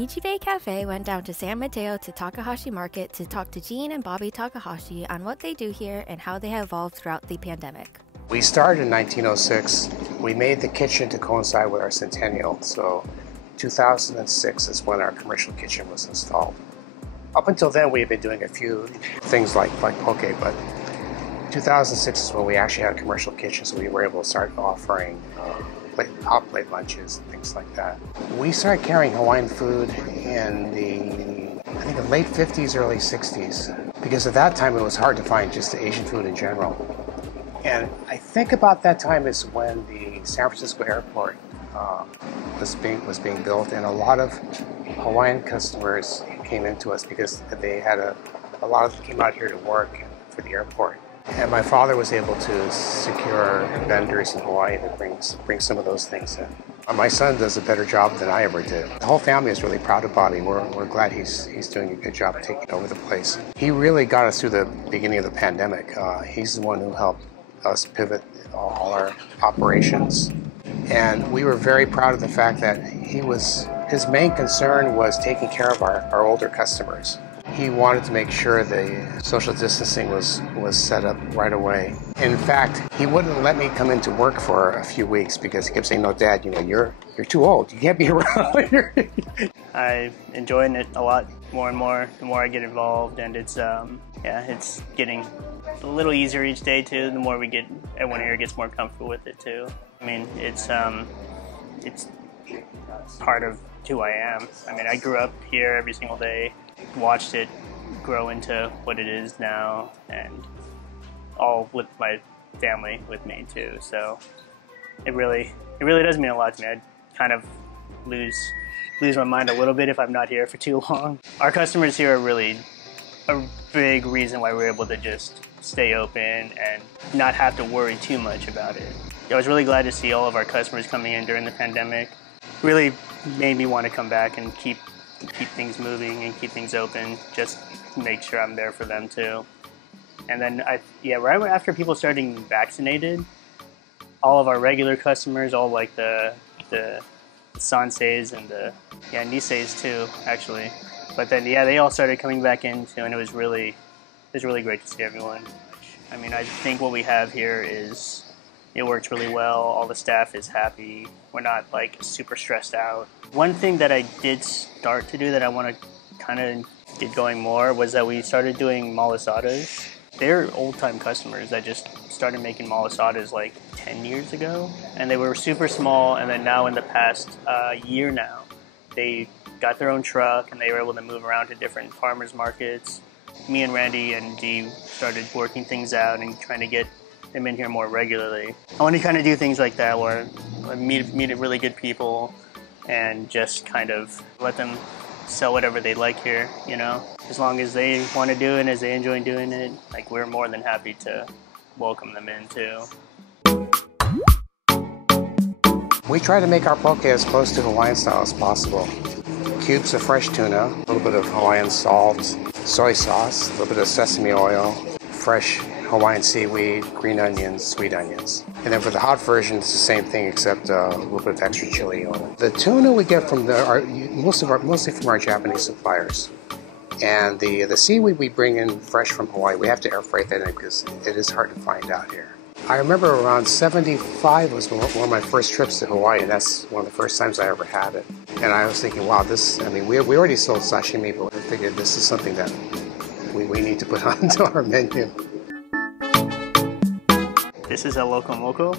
Nichi Bei Cafe went down to San Mateo to Takahashi Market to talk to Gene and Bobby Takahashi on what they do here and how they have evolved throughout the pandemic. We started in 1906. We made the kitchen to coincide with our centennial, so 2006 is when our commercial kitchen was installed. Up until then, we had been doing a few things like poke, but 2006 is when we actually had a commercial kitchen, so we were able to start offering hot plate lunches and things like that. We started carrying Hawaiian food in the late 50s, early 60s, because at that time it was hard to find just the Asian food in general. And I think about that time is when the San Francisco airport was being built, and a lot of Hawaiian customers came into us because they had a lot of them came out here to work for the airport. And my father was able to secure vendors in Hawaii to bring some of those things in. My son does a better job than I ever did. The whole family is really proud of Bobby. We're glad he's doing a good job taking over the place. He really got us through the beginning of the pandemic. He's the one who helped us pivot all our operations. And we were very proud of the fact that his main concern was taking care of our older customers. He wanted to make sure the social distancing was set up right away. In fact, he wouldn't let me come into work for a few weeks because he kept saying, "No, Dad, you're too old. You can't be around." I'm enjoying it a lot more and more the more I get involved, and it's getting a little easier each day too. The more everyone here gets more comfortable with it too. I mean, it's part of who I am. I mean, I grew up here every single day, watched it grow into what it is now, and all with my family with me too. So it really does mean a lot to me. I kind of lose my mind a little bit if I'm not here for too long. Our customers here are really a big reason why we're able to just stay open and not have to worry too much about it. I was really glad to see all of our customers coming in during the pandemic. Really made me want to come back and keep things moving and keep things open, just to make sure I'm there for them too. And then right after people starting vaccinated, all of our regular customers, all like the sanseis and the niseis too, actually. But then they all started coming back in too, and it was really great to see everyone. I mean, I think what we have here is it works really well. All the staff is happy. We're not like super stressed out. One thing that I did start to do that I want to kind of get going more was that we started doing malasadas. They're old-time customers that just started making malasadas like 10 years ago, and they were super small, and then now in the past year now, they got their own truck and they were able to move around to different farmers markets. Me and Randy and Dee started working things out and trying to get them in here more regularly. I want to kind of do things like that where I meet really good people and just kind of let them sell whatever they like here, you know? As long as they want to do it and as they enjoy doing it, like, we're more than happy to welcome them in too. We try to make our poke as close to Hawaiian style as possible. Cubes of fresh tuna, a little bit of Hawaiian salt, soy sauce, a little bit of sesame oil, fresh Hawaiian seaweed, green onions, sweet onions. And then for the hot version, it's the same thing except a little bit of extra chili oil. The tuna we get from mostly from our Japanese suppliers. And the seaweed we bring in fresh from Hawaii, we have to air freight that in because it is hard to find out here. I remember around 75 was one of my first trips to Hawaii, and that's one of the first times I ever had it. And I was thinking, wow, we already sold sashimi, but I figured this is something that we need to put onto our menu. This is a loco moco.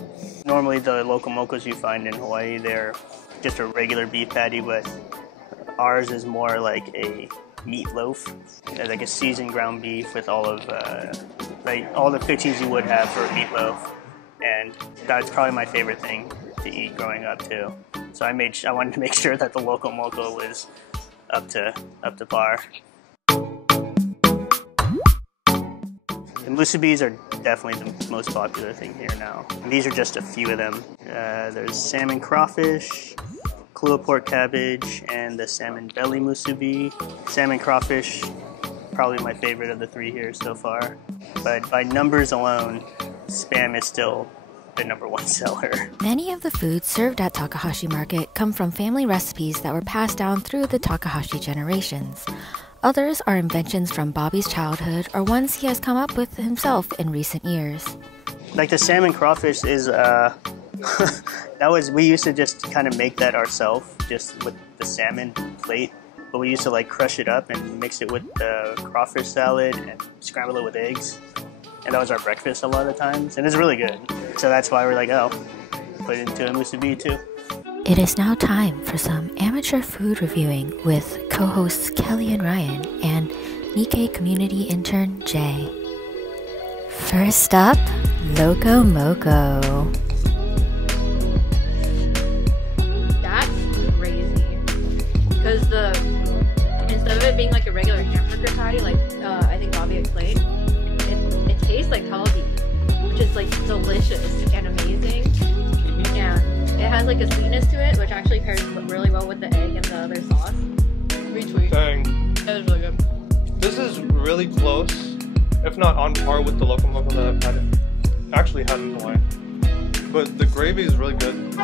Normally the loco mocos you find in Hawaii, they're just a regular beef patty, but ours is more like a meatloaf, like a seasoned ground beef with all of all the fixings you would have for a meatloaf, and that's probably my favorite thing to eat growing up too. So I wanted to make sure that the loco moco was up to par. The musubis are definitely the most popular thing here now. And these are just a few of them. There's salmon crawfish, Kahlua pork cabbage, and the salmon belly musubi. Salmon crawfish, probably my favorite of the three here so far. But by numbers alone, Spam is still the #1 seller. Many of the foods served at Takahashi Market come from family recipes that were passed down through the Takahashi generations. Others are inventions from Bobby's childhood or ones he has come up with himself in recent years. Like the salmon crawfish is, we used to just kind of make that ourselves, just with the salmon plate. But we used to like crush it up and mix it with the crawfish salad and scramble it with eggs. And that was our breakfast a lot of the times. And it's really good. So that's why we're like, oh, put it into a musubi too. It is now time for some amateur food reviewing with co-hosts Kelly and Ryan and Nikkei community intern Jay. First up, Loco Moco. That's crazy. Because instead of it being like a regular hamburger patty, like I think Bobby explained, it tastes like kalbi, which is like delicious and amazing. And it has like a sweetness to it, which actually pairs really well with the egg and the other sauce. Retweet. Dang. That is really good. This is really close, if not on par with the Loco Moco that I've actually had in Hawaii. But the gravy is really good.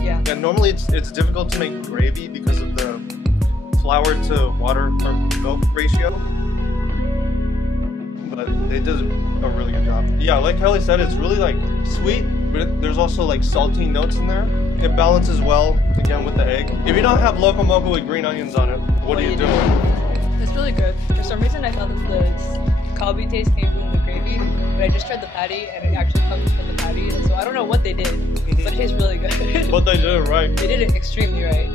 Yeah. And normally it's difficult to make gravy because of the flour to water or milk ratio. But they did a really good job. Yeah, like Kelly said, it's really like sweet, but there's also like salty notes in there. It balances well, again, with the egg. If you don't have Loco Moco with green onions on it, what are you doing? It's really good. For some reason I thought that the kalbi taste came from the gravy, but I just tried the patty and it actually comes from the patty. So I don't know what they did, but it tastes really good. But they did it right. They did it extremely right.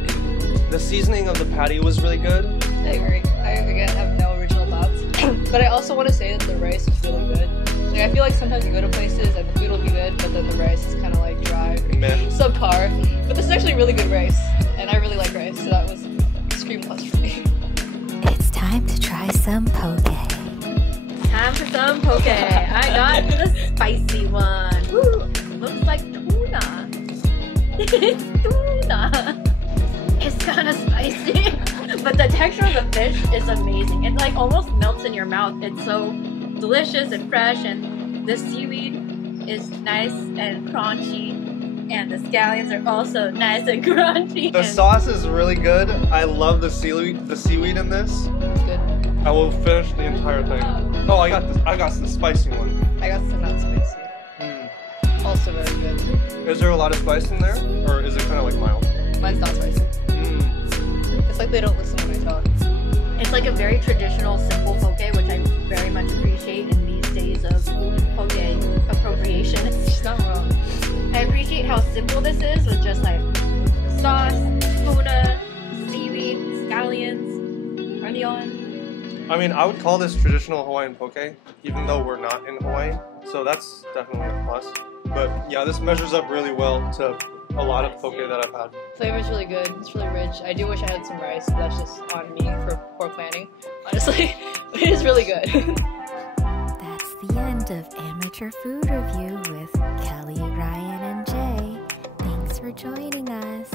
The seasoning of the patty was really good. I agree. I again have no original thoughts. But I also want to say that the rice is really good. Like I feel like sometimes you go to places and the food will be good, but then the rice is kind of like dry or subpar. But this is actually really good rice, and I really like rice, so that was an extreme plus for me. It's time to try some poke. Time for some poke. I got the spicy one. Woo! Looks like tuna. It's tuna. It's kind of spicy, but the texture of the fish is amazing. It like almost melts in your mouth. It's so delicious and fresh, and the seaweed is nice and crunchy, and the scallions are also nice and crunchy. The sauce is really good. I love the seaweed in this. It's good. I will finish the entire thing. Oh, I got the spicy one. I got some not spicy. Also very good. Is there a lot of spice in there, or is it kind of like mild? Mine's not spicy. It's like they don't listen when I talk. It's like a very traditional, simple poke, which I very much appreciate in these days of poke appropriation. She's not wrong. I appreciate how simple this is with just like sauce, tuna, seaweed, scallions, onion. I mean, I would call this traditional Hawaiian poke, even though we're not in Hawaii, so that's definitely a plus. But yeah, this measures up really well to a lot of poke that I've had. Flavor's really good. It's really rich. I do wish I had some rice. That's just on me for poor planning, honestly. But it is really good. That's the end of Amateur Food Review with Kelly, Ryan, and Jay. Thanks for joining us.